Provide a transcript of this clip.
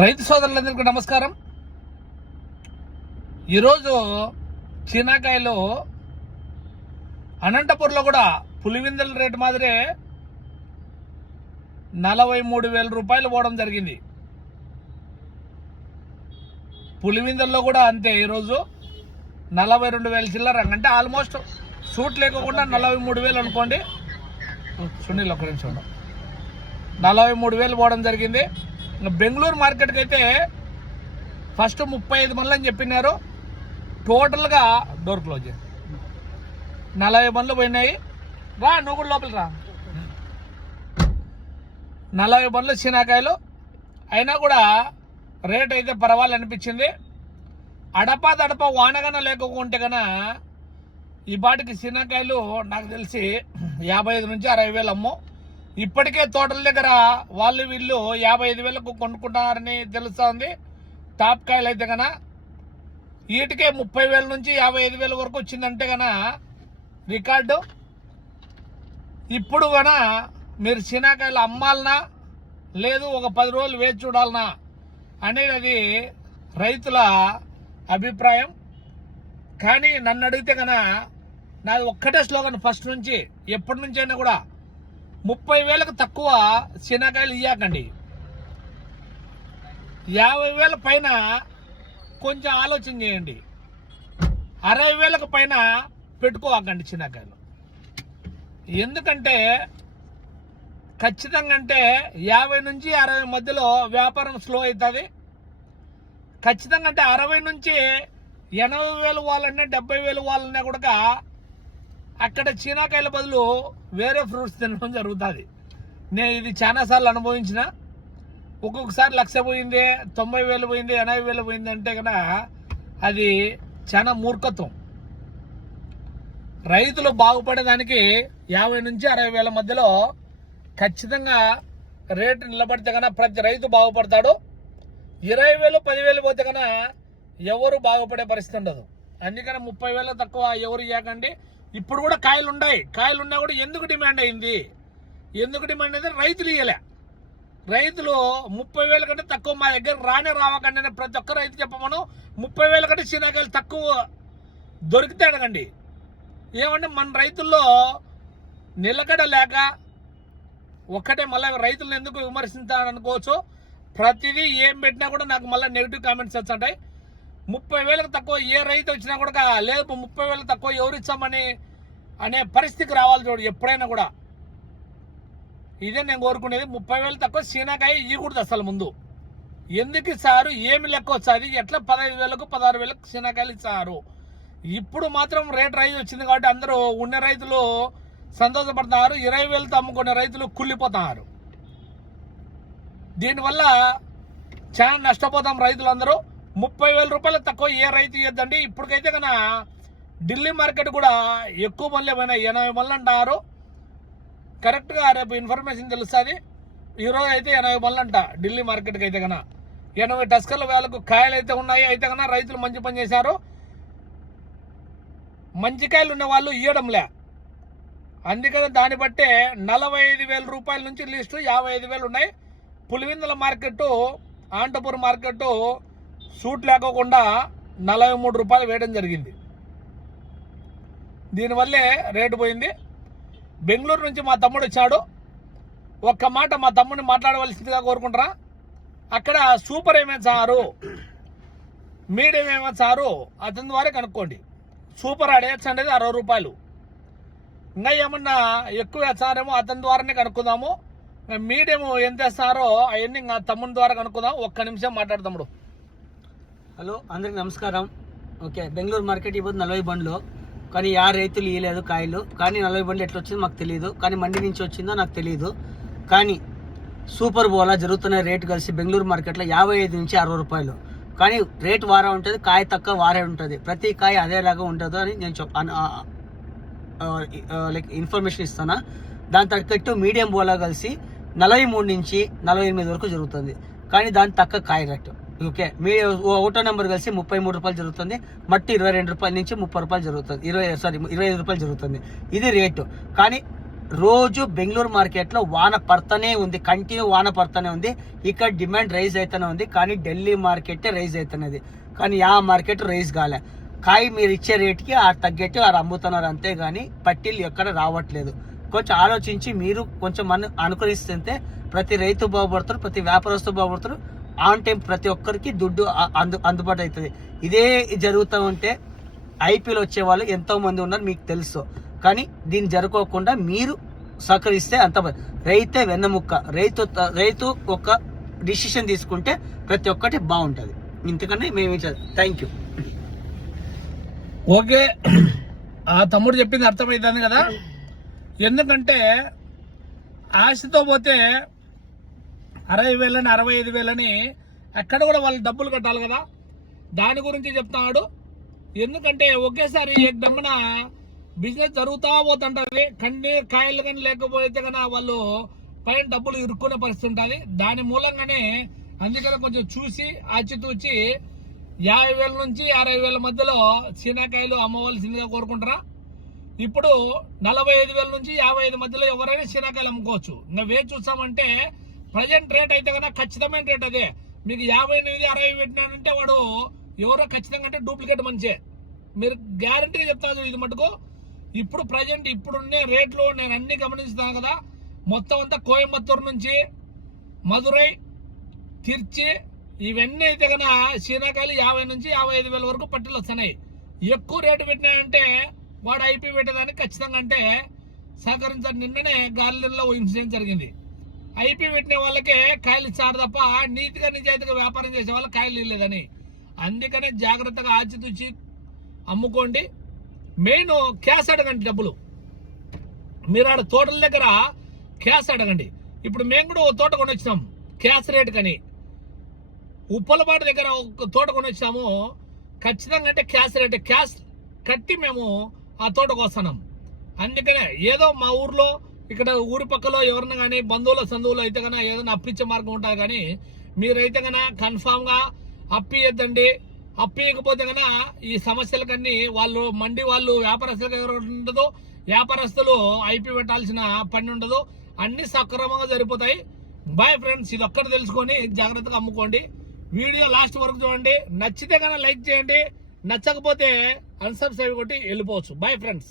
రైతు సోదరులందరికీ నమస్కారం. ఈరోజు చీనాకాయలు అనంతపూర్లో కూడా పులివిందల రేటు మాదిరే నలభై మూడు వేల రూపాయలు పోవడం జరిగింది. పులివిందల్లో కూడా అంతే ఈరోజు నలభై రెండు వేల చిల్లర అంటే ఆల్మోస్ట్ సూట్ లేకుండా నలభై మూడు వేలు అనుకోండి. సునీల్ ఒక నిమిషం నలభై మూడు వేలు పోవడం జరిగింది. బెంగళూరు మార్కెట్కి అయితే ఫస్ట్ ముప్పై ఐదు మందులు అని చెప్పినారు. టోటల్గా డోర్ క్లోజ్ చేయి. నలభై మందులు పోయినాయి. రా నువ్వు కూడా లోపలికి రా. నలభై బండ్లు చీనాకాయలు అయినా కూడా రేట్ అయితే పర్వాలేదు అనిపించింది. అడపా దడప వానగన లేకుంటే కన ఈ బాటికి చీనాకాయలు నాకు తెలిసి యాభై ఐదు నుంచి అరవై వేలు అమ్ము. ఇప్పటికే తోటల దగ్గర వాళ్ళు వీళ్ళు యాభై ఐదు వేలకు కొనుక్కుంటున్నారని తెలుస్తోంది. టాప్ కాయలు అయితే కన వీటికే ముప్పై వేల నుంచి యాభై ఐదు వేల వరకు వచ్చిందంటే గన రికార్డు. ఇప్పుడు గన మీరు శీనాకాయలు అమ్మాలనా? లేదు ఒక పది రోజులు వేచి చూడాలనా? అనేది అది రైతుల అభిప్రాయం. కానీ నన్ను అడిగితే కన నాది ఒక్కటే స్లోగన్ ఫస్ట్ నుంచి ఎప్పటి నుంచి అయినా కూడా ముప్పై వేలకు తక్కువ శీనాకాయలు ఇవ్వకండి యాభై వేల పైన కొంచెం ఆలోచన చేయండి. అరవై వేలకు పైన పెట్టుకోవాకండి చిన్నకాయలు ఎందుకంటే ఖచ్చితంగా అంటే యాభై నుంచి అరవై మధ్యలో వ్యాపారం స్లో అవుతుంది. ఖచ్చితంగా అంటే అరవై నుంచి ఎనభై వేలు వాళ్ళన్నా డెబ్బై వేలు వాళ్ళన్నా కూడా అక్కడ చీనాకాయల బదులు వేరే ఫ్రూట్స్ తినడం జరుగుతుంది. నేను ఇది చాలాసార్లు అనుభవించిన. ఒక్కొక్కసారి లక్ష పోయింది తొంభై వేలు పోయింది ఎనభై వేలు పోయింది అంటే కనుక అది చాలా మూర్ఖత్వం. రైతులు బాగుపడేదానికి యాభై నుంచి అరవై వేల మధ్యలో ఖచ్చితంగా రేటు నిలబడితే కన్నా ప్రతి రైతు బాగుపడతాడు. ఇరవై వేలు పదివేలు పోతే కన్నా ఎవరు బాగుపడే పరిస్థితి ఉండదు. అందుకని ముప్పై వేలు తక్కువ ఎవరు ఇవ్వకండి ఇప్పుడు కూడా కాయలు ఉన్నాయి కాయలు ఉన్నా కూడా ఎందుకు డిమాండ్ అయింది? ఎందుకు డిమాండ్ అయితే రైతులు ఇయ్యలే. రైతులు ముప్పై వేల కంటే తక్కువ మా దగ్గర రానే రావకండి ప్రతి ఒక్క రైతు చెప్పమను. ముప్పై వేల కంటే చీనాకాయలు తక్కువ దొరికితే అడగండి. ఏమంటే మన రైతుల్లో నిలకడ లేక ఒక్కటే మళ్ళీ రైతులను ఎందుకు విమర్శించాలని అనుకోవచ్చు? ప్రతిదీ ఏం పెట్టినా కూడా నాకు మళ్ళీ నెగిటివ్ కామెంట్స్ వచ్చాయి ముప్పై వేలకు తక్కువ ఏ రైతు వచ్చినా కూడా లేదు ముప్పై వేలకు తక్కువ ఎవరు ఇచ్చామని అనే పరిస్థితికి రావాలి చూడు ఎప్పుడైనా కూడా. ఇదే నేను కోరుకునేది ముప్పై వేలు తక్కువ సీనాకాయ ఇవ్వకూడదు అసలు ముందు. ఎందుకు ఇస్తారు? ఏమి లెక్క వచ్చాది ఎట్లా పదహైదు వేలకు పదహారు వేలకు సీనాకాయలు ఇస్తారు? ఇప్పుడు మాత్రం రేట్ రైజ్ వచ్చింది కాబట్టి అందరూ ఉన్న రైతులు సంతోషపడుతున్నారు ఇరవై వేలతో అమ్ముకునే రైతులు కుళ్ళిపోతున్నారు దీనివల్ల చాలా నష్టపోతాం రైతులందరూ. ముప్పై వేల రూపాయలు తక్కువ ఏ రైతు ఇవ్వద్దండి ఇప్పటికైతే కన ఢిల్లీ మార్కెట్ కూడా ఎక్కువ మళ్ళీ పోయినాయి. ఎనభై మళ్ళీ అంటారు. కరెక్ట్గా రేపు ఇన్ఫర్మేషన్ తెలుస్తుంది. ఈరోజు అయితే ఎనభై మళ్ళీ అంట ఢిల్లీ మార్కెట్కి అయితే కన ఎనభై టస్కర్ల వేలకు కాయలు అయితే ఉన్నాయి. అయితే కన్నా రైతులు మంచి పని చేశారు. మంచి కాయలు ఉన్న వాళ్ళు ఇవ్వడంలే అందుకని దాన్ని బట్టే నలభై ఐదు వేల రూపాయల నుంచి లిస్టు యాభై ఐదు వేలు ఉన్నాయి. పులివిందల మార్కెట్ ఆంటపూర్ మార్కెట్ సూట్ లేకోకుండా నలభై మూడు రూపాయలు వేయడం జరిగింది. దీనివల్లే రేటు పోయింది. బెంగళూరు నుంచి మా తమ్ముడు వచ్చాడు. ఒక్క మాట మా తమ్ముడిని మాట్లాడవలసిందిగా కోరుకుంటారా అక్కడ సూపర్ ఏమేమి సారు? మీడియం ఏమేమి సారు? అతని ద్వారా కనుక్కోండి. సూపర్ ఆడేయచ్చు అనేది అరవై రూపాయలు. ఇంకా ఏమన్నా ఎక్కువ వేస్తారేమో అతని ద్వారానే కనుక్కుందాము. మీడియం ఎంత వేస్తారో అవన్నీ ఇంకా తమ్ముని ద్వారా కనుక్కుందాం. ఒక్క నిమిషం మాట్లాడతాముడు హలో అందరికి నమస్కారం. ఓకే బెంగళూరు మార్కెట్ ఇప్పుడు నలభై బండ్లు. కానీ యా రైతులు ఇవ్వలేదు కాయలు. కానీ నలభై బండ్లు ఎట్లా వచ్చిందో మాకు తెలియదు కానీ మండి నుంచి వచ్చిందో నాకు తెలియదు కానీ సూపర్ బోలా జరుగుతున్న రేటు కలిసి బెంగళూరు మార్కెట్లో యాభై ఐదు నుంచి అరవై రూపాయలు. కానీ రేట్ వారా ఉంటుంది కాయ తక్కువ వారే ఉంటుంది. ప్రతి కాయ అదేలాగా ఉండదు అని నేను చెప్ లైక్ ఇన్ఫర్మేషన్ ఇస్తానా? దాని తగ్గట్టు మీడియం బోలా కలిసి నలభై మూడు నుంచి నలభై ఎనిమిది వరకు జరుగుతుంది. కానీ దాని తక్కువ కాయ రేటు. ఓకే. మీ ఓటో నెంబర్ కలిసి ముప్పై మూడు రూపాయలు జరుగుతుంది. మట్టి ఇరవై రెండు రూపాయల నుంచి ముప్పై రూపాయలు జరుగుతుంది. ఇరవై సారీ ఇరవై ఐదు రూపాయలు జరుగుతుంది. ఇది రేటు. కానీ రోజు బెంగళూరు మార్కెట్లో వాన పడతానే ఉంది. కంటిన్యూ వాన పడతానే ఉంది. ఇక్కడ డిమాండ్ రైజ్ అయితేనే ఉంది. కానీ ఢిల్లీ మార్కెట్ రైజ్ అవుతున్నది కానీ ఆ మార్కెట్ రైజ్ కాలే. కాయ మీరు ఇచ్చే రేట్కి ఆ తగ్గట్టు వారు అమ్ముతున్నారు అంతే కానీ పట్టీలు ఎక్కడ రావట్లేదు. కొంచెం ఆలోచించి మీరు కొంచెం మన అనుకరిస్తుంటే ప్రతి రైతు బాగుపడతారు ప్రతి వ్యాపారస్తు బాగుపడతారు. ఆన్ టైం ప్రతి ఒక్కరికి దుడ్డు అందు అందుబాటు అవుతుంది. ఇదే జరుగుతూ ఉంటే ఐపీఎల్ వచ్చే వాళ్ళు ఎంతోమంది ఉన్నారు మీకు తెలుసు. కానీ దీన్ని జరుపుకోకుండా మీరు సహకరిస్తే అంత రైతే వెన్నముక్క రైతు రైతు ఒక డిసిషన్ తీసుకుంటే ప్రతి ఒక్కటి బాగుంటుంది. ఇంతకన్నా మేము థ్యాంక్ యూ ఓకే. ఆ తమ్ముడు చెప్పింది అర్థమైంది కదా? ఎందుకంటే ఆశతో పోతే అరవై వేలని అరవై ఐదు వేలని అక్కడ కూడా వాళ్ళు డబ్బులు కట్టాలి కదా. దాని గురించి చెప్తున్నాడు. ఎందుకంటే ఒకేసారి దమ్మన బిజినెస్ జరుగుతా పోతుంటుంది. కండి కాయలు కానీ లేకపోతే కన్నా వాళ్ళు పైన డబ్బులు ఇరుక్కునే పరిస్థితి ఉంటుంది. దాని మూలంగానే అందుకని కొంచెం చూసి ఆచితూచి యాభై వేల నుంచి అరవై వేల మధ్యలో సీనాకాయలు అమ్మవలసిందిగా కోరుకుంటారా? ఇప్పుడు నలభై ఐదు వేల నుంచి యాభై ఐదు మధ్యలో ఎవరైనా సీనాకాయలు అమ్ముకోవచ్చు. ఇంకా వేచి చూసామంటే ప్రజెంట్ రేట్ అయితే కన్నా ఖచ్చితమైన రేట్ అదే. మీకు యాభై ఎనిమిది అరవై పెట్టినానంటే వాడు ఎవరో ఖచ్చితంగా అంటే డూప్లికేట్ మంచే. మీరు గ్యారంటీగా చెప్తాను ఇది మటుకు. ఇప్పుడు ప్రజెంట్ ఇప్పుడున్నే రేట్లు నేను అన్ని గమనిస్తున్నాను కదా. మొత్తం అంతా కోయంబత్తూరు నుంచి మధురై తిర్చి ఇవన్నీ అయితే కన్నా శీనాకాయలు యాభై నుంచి యాభై ఐదు వేల వరకు పట్టులు వస్తున్నాయి. ఎక్కువ రేటు పెట్టినాయంటే వాడు ఐపీ పెట్టేదానికి ఖచ్చితంగా అంటే సహకరించారు. నిన్ననే గాలిలో ఇన్సిడెంట్ జరిగింది. ఐపీ పెట్టిన వాళ్ళకే కాయలు ఇచ్చారు తప్ప నీతిగా నిజాయితీగా వ్యాపారం చేసే వాళ్ళకి కాయలు ఇవ్వలేదని. అందుకనే జాగ్రత్తగా ఆచితూచి అమ్ముకోండి. మెయిన్ క్యాష్ అడగండి డబ్బులు. మీరు ఆడ తోటల దగ్గర క్యాష్ అడగండి. ఇప్పుడు మేము కూడా ఓ తోట కొనొచ్చినాం క్యాష్ రేట్ కని ఉప్పలపాటు దగ్గర ఒక తోట కొనొచ్చాము ఖచ్చితంగా అంటే క్యాష్ రేట్. క్యాష్ కట్టి మేము ఆ తోటకు వస్తున్నాం. అందుకనే ఏదో మా ఊర్లో ఇక్కడ ఊరి పక్కలో ఎవరిన కానీ బంధువుల సంధువులు అయితే కన్నా ఏదైనా అప్పిచ్చే మార్గం ఉంటుంది కానీ మీరైతే కన్నా కన్ఫామ్గా అప్పియద్దండి అప్పియకపోతే కన్నా ఈ సమస్యలకన్నీ వాళ్ళు మండి వాళ్ళు వ్యాపారస్తులకు ఎవరు ఉండదు వ్యాపారస్తులు ఐపి పెట్టాల్సిన పని ఉండదు. అన్ని సక్రమంగా జరిపోతాయి బాయ్ ఫ్రెండ్స్ ఇది ఒక్కటి తెలుసుకొని జాగ్రత్తగా అమ్ముకోండి. వీడియో లాస్ట్ వరకు చూడండి. నచ్చితే కన్నా లైక్ చేయండి. నచ్చకపోతే అన్సబ్స్క్రైబ్ కొట్టి వెళ్ళిపోవచ్చు. Bye friends